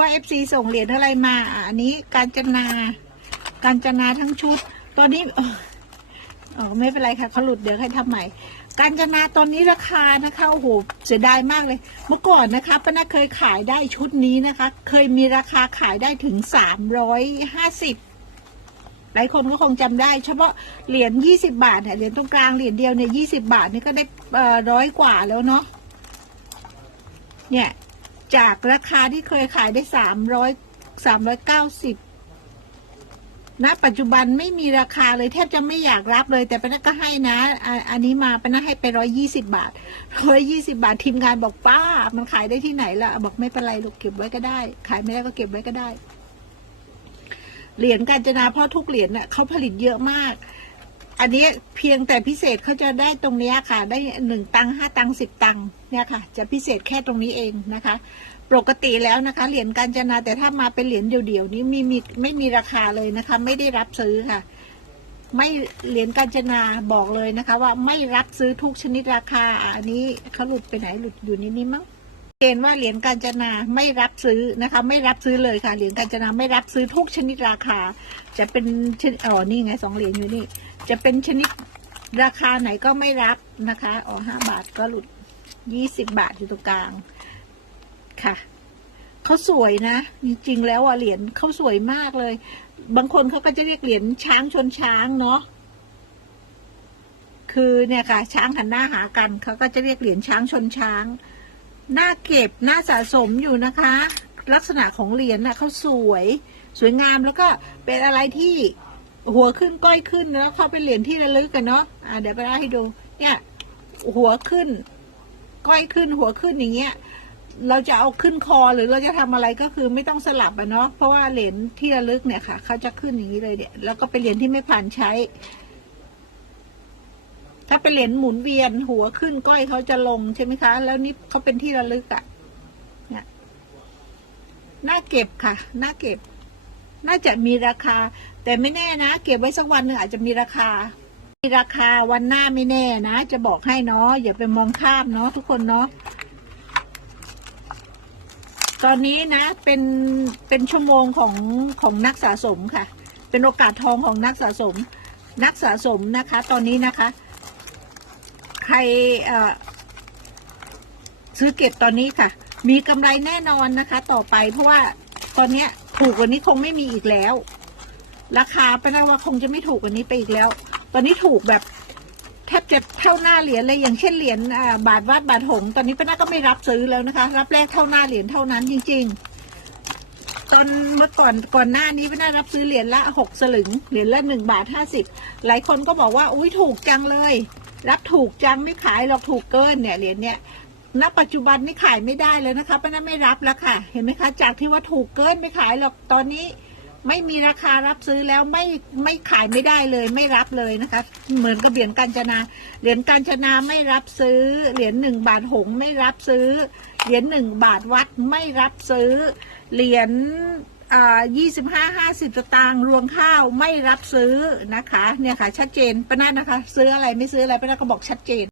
ว่าเอฟซีส่งเหรียญอะไรมาอะอันนี้การจนา การจนาทั้งชุด ตอนนี้อ๋ออ๋อไม่เป็นไรค่ะเขาหลุดเดี๋ยวให้ทำใหม่ การจนาตอนนี้ราคานะคะโอ้โหเสียดายมากเลย เมื่อก่อนนะคะป้านาเคยขายได้ชุดนี้นะคะ เคยมีราคาขายได้ถึงสามร้อยห้าสิบหลายคนก็คงจำได้ เฉพาะเหรียญยี่สิบาทเนี่ยเหรียญตรงกลางเหรียญเดียวเนี่ยยี่สิบาทนี่ก็ได้ร้อยกว่าแล้วเนาะเนี่ย จากราคาที่เคยขายได้สามร้อยสามร้อยเก้าสิบณปัจจุบันไม่มีราคาเลยแทบจะไม่อยากรับเลย แต่ปนักก็ให้นะ อันนี้มาปนักให้ไปร้อยยี่สิบาทร้อยยี่สิบาททีมงานบอกป้า มันขายได้ที่ไหนล่ะ บอกไม่เป็นไรลูกเก็บไว้ก็ได้ ขายไม่ได้ก็เก็บไว้ก็ได้ เหรียญกาญจนาพราะทุกเหรียญเน่ะเขาผลิตเยอะมาก อันนี้เพียงแต่พิเศษเขาจะได้ตรงนี้ค่ะ ได้หนึ่งตังห้าตังสิบตังเนี่ยค่ะ จะพิเศษแค่ตรงนี้เองนะคะ ปกติแล้วนะคะ เหรียญกาญจนาแต่ถ้ามาเป็นเหรียญเดี่ยวๆนี้มีมีไม่มีราคาเลยนะคะ ไม่ได้รับซื้อค่ะ ไม่เหรียญกาญจนาบอกเลยนะคะ ว่าไม่รับซื้อทุกชนิดราคา อันนี้เขาหลุดไปไหนหลุดอยู่ในนี้มั้ง เกณฑ์ว่าเหรียญกาญจนาไม่รับซื้อนะคะ ไม่รับซื้อเลยค่ะเหรียญกาญจนาไม่รับซื้อทุกชนิดราคา จะเป็นชนิดอ๋อนี่ไงสองเหรียญอยู่นี่ จะเป็นชนิดราคาไหนก็ไม่รับนะคะอ๋อห้าบาทก็หลุดยี่สิบบาทอยู่ตรงกลางค่ะเขาสวยนะ จริงๆแล้วอะเหรียญเขาสวยมากเลย บางคนเขาก็จะเรียกเหรียญช้างชนช้างเนาะคือเนี่ยค่ะ ช้างหันหน้าหากันเขาก็จะเรียกเหรียญช้างชนช้าง น่าเก็บน่าสะสมอยู่นะคะ ลักษณะของเหรียญน่ะเขาสวย สวยงามแล้วก็เป็นอะไรที่หัวขึ้นก้อยขึ้นแล้วเขาเป็นเหรียญที่ระลึกกันเนาะอ่าเดี๋ยวไปเล่าให้ดูเนี่ยหัวขึ้น ก้อยขึ้นหัวขึ้นอย่างเงี้ยเราจะเอาขึ้นคอหรือเราจะทำอะไรก็คือไม่ต้องสลับอะเนาะเพราะว่าเหรียญที่ระลึกเนี่ยค่ะเขาจะขึ้นอย่างนี้เลยเนี่ยแล้วก็เป็นเหรียญที่ไม่ผ่านใช้ ถ้าเป็นเหรียญหมุนเวียนหัวขึ้นก้อยเขาจะลงใช่ไหมคะ แล้วนี่เขาเป็นที่ระลึกอะเนี่ยน่าเก็บค่ะ น่าเก็บ น่าจะมีราคา แต่ไม่แน่นะ เก็บไว้สักวันหนึ่งอาจจะมีราคา มีราคาวันหน้าไม่แน่นะ จะบอกให้เนาะอย่าไปมองข้ามเนาะทุกคนเนาะตอนนี้นะเป็นเป็นชั่วโมงของของนักสะสมค่ะ เป็นโอกาสทองของนักสะสม นักสะสมนะคะ ตอนนี้นะคะ รเอ่อซื้อเก็บตอนนี้ค่ะ มีกำไรแน่นอนนะคะ ต่อไปเพราะว่าตอนนี้ถูกกว่านี้คงไม่มีอีกแล้ว ราคาเป็นว่าคงจะไม่ถูกกว่านี้ไปอีกแล้ว ตอนนี้ถูกแบบแทบจะเท่าหน้าเหรียญเลยอย่างเช่นเหรียญบาทวัดบาทหงตอนนี้ป้านาก็ไม่รับซื้อแล้วนะคะ รับแรกเท่าหน้าเหรียญเท่านั้นจริง ๆ ตอนเมื่อก่อนก่อนหน้านี้ป้านารับซื้อเหรียญละหกสลึงเหรียญละหนึ่งบาทห้าสิบหลายคนก็บอกว่าอุ้ยถูกจังเลย รับถูกจังไม่ขายหรอกถูกเกินเนี่ยเหรียญเนี่ยณปัจจุบันนี่ขายไม่ได้เลยนะคะป้านาไม่รับแล้วค่ะ เห็นไหมคะ จากที่ว่าถูกเกินไม่ขายหรอกตอนนี้ ไม่มีราคารับซื้อแล้วไม่ไม่ขายไม่ได้เลยไม่รับเลยนะคะ เหมือนกับเหรียญกาญจนา เหรียญกาญจนาไม่รับซื้อ เหรียญหนึ่งบาทหงไม่รับซื้อ เหรียญหนึ่งบาทวัดไม่รับซื้อ เหรียญ ยี่สิบห้าห้าสิบตางค์รวงข้าวไม่รับซื้อนะคะ เนี่ยค่ะ ชัดเจนป้านานะคะ ซื้ออะไรไม่ซื้ออะไรป้านาก็บอกชัดเจน